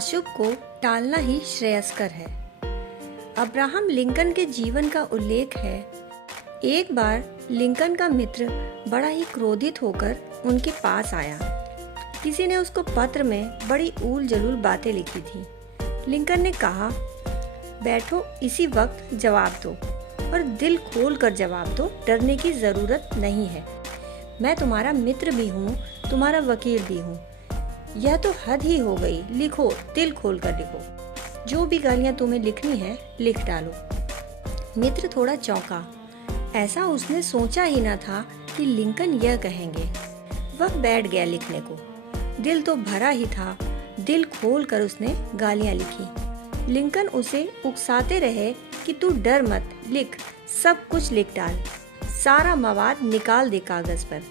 अशुभ को टालना ही श्रेयस्कर है। अब्राहम लिंकन के जीवन का उल्लेख है। एक बार लिंकन का मित्र बड़ा ही क्रोधित होकर उनके पास आया। किसी ने उसको पत्र में बड़ी ऊल जलूल बातें लिखी थी। लिंकन ने कहा, बैठो, इसी वक्त जवाब दो और दिल खोल कर जवाब दो, डरने की जरूरत नहीं है। मैं तुम्हारा मित्र भी हूँ, तुम्हारा वकील भी हूँ। यह तो हद ही हो गई। लिखो, दिल खोल कर लिखो। जो भी गालियाँ तुम्हें लिखनी है लिख डालो। मित्र थोड़ा चौंका। ऐसा उसने सोचा ही न था कि लिंकन यह कहेंगे। वह बैठ गया लिखने को। दिल तो भरा ही था। दिल खोल कर उसने गालियाँ लिखी। लिंकन उसे उकसाते रहे कि तू डर मत, लिख, सब कुछ लिख डाल, सारा मवाद निकाल दे कागज पर।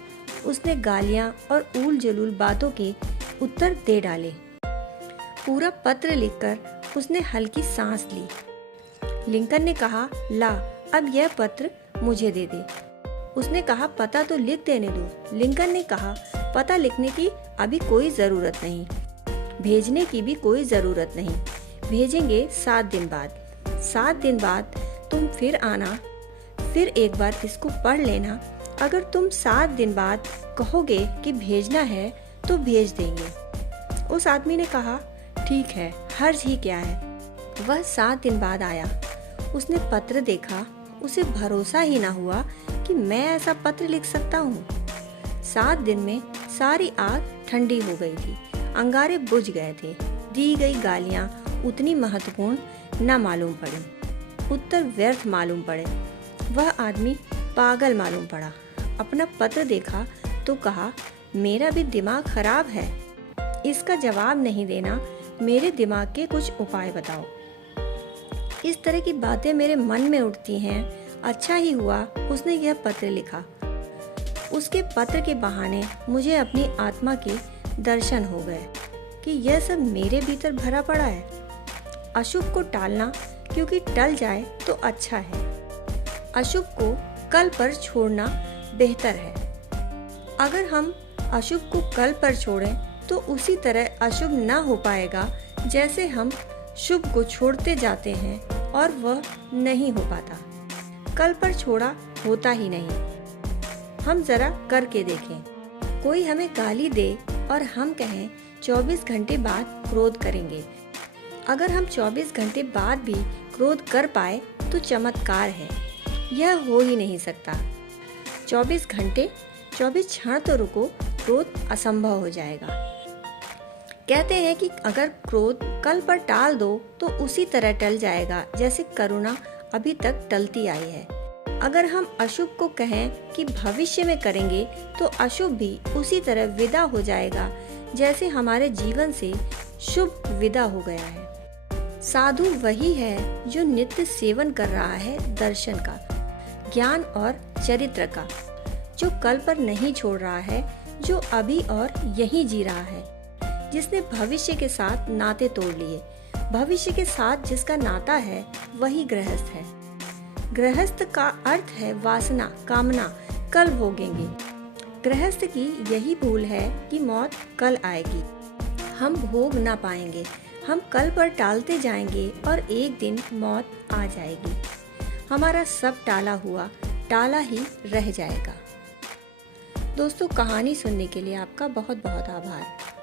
उसने गालियाँ और ऊल जलूल बातों के उत्तर दे डाले। पूरा पत्र लिखकर उसने हल्की सांस ली। लिंकन ने कहा, ला, अब यह पत्र मुझे दे दे। उसने कहा, पता तो लिख देने दो। लिंकन ने कहा, पता लिखने की अभी कोई जरूरत नहीं, भेजने की भी कोई जरूरत नहीं। भेजेंगे 7 दिन बाद। 7 दिन बाद तुम फिर आना, फिर एक बार इसको पढ़ लेना। अगर तुम 7 दिन बाद कहोगे कि भेजना है तो भेज देंगे। उस आदमी ने कहा, ठीक है, हर्ज ही क्या है। वह 7 दिन बाद आया। उसने पत्र देखा। उसे भरोसा ही ना हुआ कि मैं ऐसा पत्र लिख सकता हूँ। 7 दिन में सारी आग ठंडी हो गई थी। अंगारे बुझ गए थे। दी गई गालियाँ उतनी महत्वपूर्ण न मालूम पड़ी। उत्तर व्यर्थ मालूम पड़े। वह आदमी पागल मालूम पड़ा। अपना पत्र देखा तो कहा, मेरा भी दिमाग खराब है। इसका जवाब नहीं देना। मेरे दिमाग के कुछ उपाय बताओ। इस तरह की बातें मेरे मन में उठती हैं। अच्छा ही हुआ उसने यह पत्र लिखा। उसके पत्र के बहाने मुझे अपनी आत्मा के दर्शन हो गए कि यह सब मेरे भीतर भरा पड़ा है। अशुभ को टालना, क्योंकि टल जाए तो अच्छा है। अशुभ को कल पर छोड़ना बेहतर है। अगर हम अशुभ को कल पर छोड़ें तो उसी तरह अशुभ न हो पाएगा जैसे हम शुभ को छोड़ते जाते हैं और वह नहीं हो पाता। कल पर छोड़ा होता ही नहीं। हम जरा करके देखें। कोई हमें गाली दे और हम कहें 24 घंटे बाद क्रोध करेंगे। अगर हम 24 घंटे बाद भी क्रोध कर पाए तो चमत्कार है। यह हो ही नहीं सकता। 24 घंटे, 24 क्षण तो रुको, क्रोध असंभव हो जाएगा। कहते हैं कि अगर क्रोध कल पर टाल दो तो उसी तरह टल जाएगा जैसे करुणा अभी तक टलती आई है। अगर हम अशुभ को कहें कि भविष्य में करेंगे तो अशुभ भी उसी तरह विदा हो जाएगा जैसे हमारे जीवन से शुभ विदा हो गया है। साधु वही है जो नित्य सेवन कर रहा है दर्शन का, ज्ञान और चरित्र का, जो कल पर नहीं छोड़ रहा है, जो अभी और यहीं जी रहा है, जिसने भविष्य के साथ नाते तोड़ लिए। भविष्य के साथ जिसका नाता है वही गृहस्थ है। गृहस्थ का अर्थ है वासना, कामना, कल भोगेंगे। गृहस्थ की यही भूल है कि मौत कल आएगी। हम भोग ना पाएंगे। हम कल पर टालते जाएंगे और एक दिन मौत आ जाएगी। हमारा सब टाला हुआ टाला ही रह जाएगा। दोस्तों, कहानी सुनने के लिए आपका बहुत बहुत आभार।